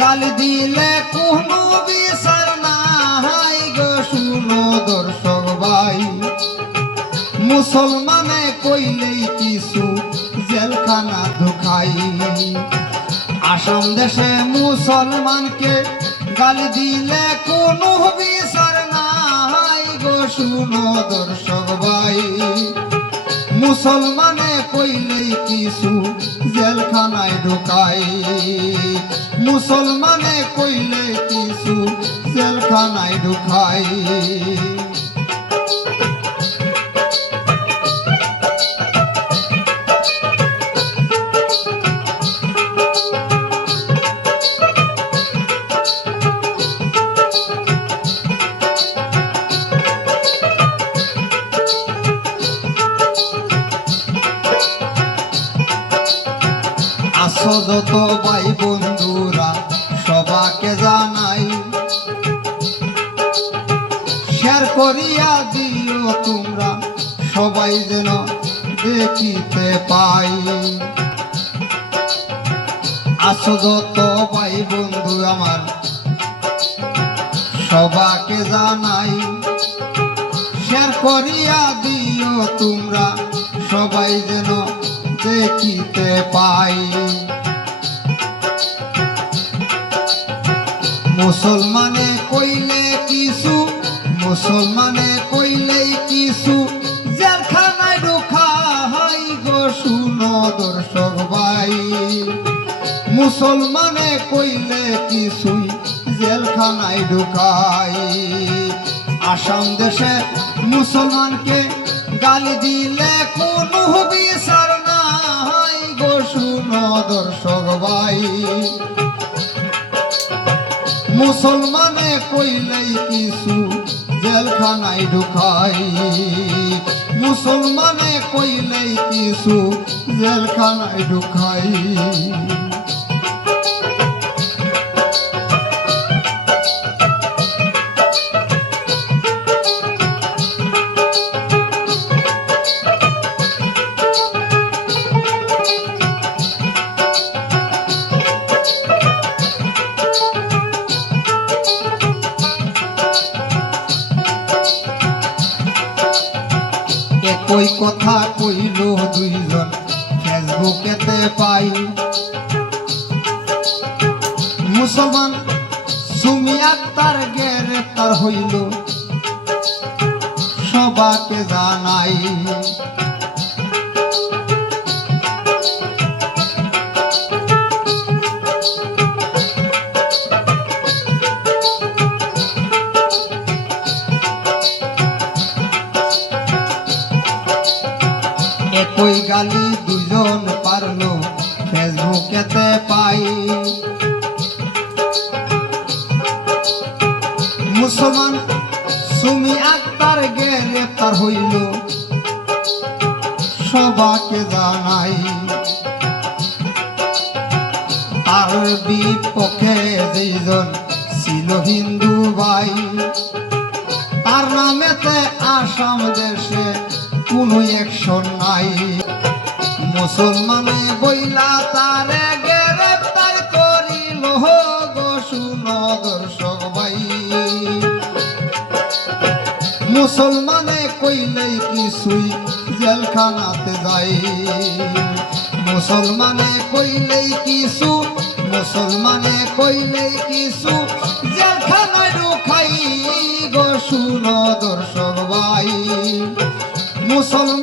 গালি দিলে কোনো বিচার নাই গো, শুনো দর্শক ভাই। মুসলমানে কইলেই কিছু জেলখানা ঢুকাই। আসাম দেশে মুসলমানকে গালি দিলে কোনো বিচার নাই গো, শুনো দর্শক ভাই। মুসলমানে কইলেই কিছু জেলখানায় ঢুকাই মুসলমানে কইলে কিছু জেলখানায় ঢুকাই আসো ভাই বন্ধুরা, সবাকে জানাই শেয়ার করিয়া দিও তোমরা, সবাই যেন দেখিতে পাই। আসো যত ভাই বন্ধু আমার, সবাকে জানাই শেয়ার করিয়া দিও তোমরা, সবাই যেন দেখিতে পাই। মুসলমানে কইলে কিছু, মুসলমানে কইলে কিছু। জেলখানায় ঢোকা হাই গো, শুনো দর্শক ভাই। মুসলমানে কইলে কিছুই জেলখানায় ঢুকাই আসাম দেশে মুসলমানকে গালি দিলে কোনো বিচার নাই গো, শুনো দর্শক ভাই। মুসলমানে কইলেই কিছু জেলখানায় ঢুকাই। মুসলমানে কইলেই কিছু জেলখানায় ঢুকাই। একই কথা কইল দুইজন। ফেসবুকেতে পাই। মুসলমান সুমিয়া তার গ্রেফতার হইল। সবাকে জানাই সবাকে জানাই। তার বিপক্ষে যেজন ছিল হিন্দু ভাই। তার নামেতে আসাম দেশে কোনো একশন নাই। মুসলমানে বইলা তারে মুসলমানে কইলেই কিছুই, জেলখানাতে যাই। মুসলমানে কইলেই কিছু, মুসলমানে কইলেই কিছু, জেলখানায় ঢুকাই গো শুনো দর্শক ভাই। মুসলমানে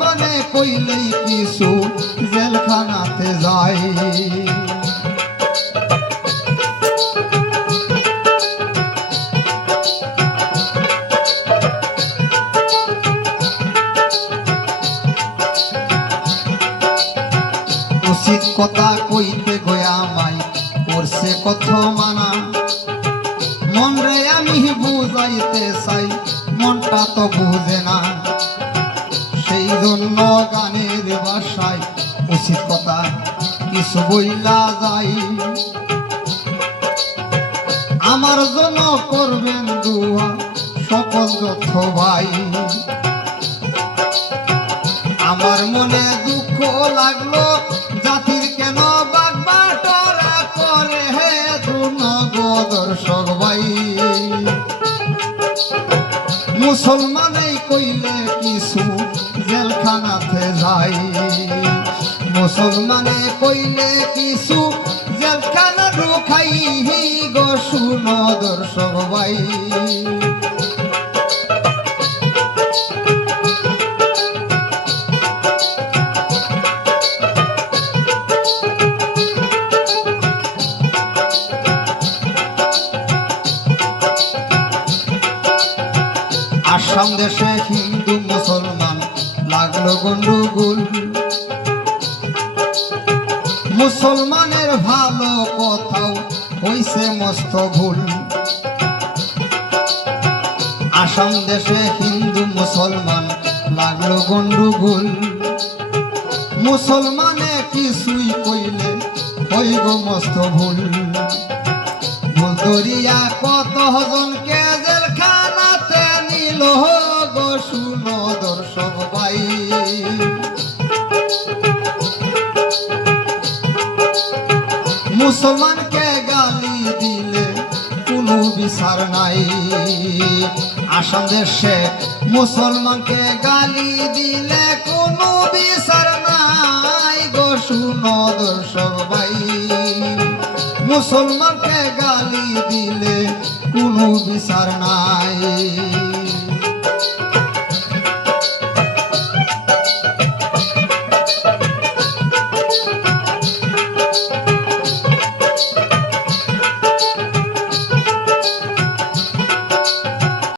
উচিত কথা কইতে গয়া মাই, করছে কত মানা। মন রে আমি বুঝাইতে চাই, মনটা তো বুঝে না। সেই জন্য গানের বাসায় উচিত কথা কিছু বইলা যাই। আমার জন্য করবেন দুয়া, সকল যথ ভাই। আমার মনে দুঃখ লাগল দর্শক ভাই মুসলমানেই কইলে কিছু জেলখানাতে যাই। মুসলমানে কইলে কিছু জেলখানা রুখাই গো শুনো দর্শক ভাই হিন্দু মুসলমান। লাগল গন্ডগোল মুসলমানের ভালো কথাও হইছে মস্ত ভুল। আসাম দেশে হিন্দু মুসলমান, লাগল গন্ডগোল মুসলমানে কিছুই কইলে হইব মস্ত ভুল। ভুল কত জনকে ভাই মুসলমানকে গালি দিলে কোনো বিচার নাই। আসাম দেশে মুসলমানকে গালি দিলে কোনো বিচার নাই গো শুনো দর্শক ভাই মুসলমানকে গালি দিলে কোনো বিচার নাই।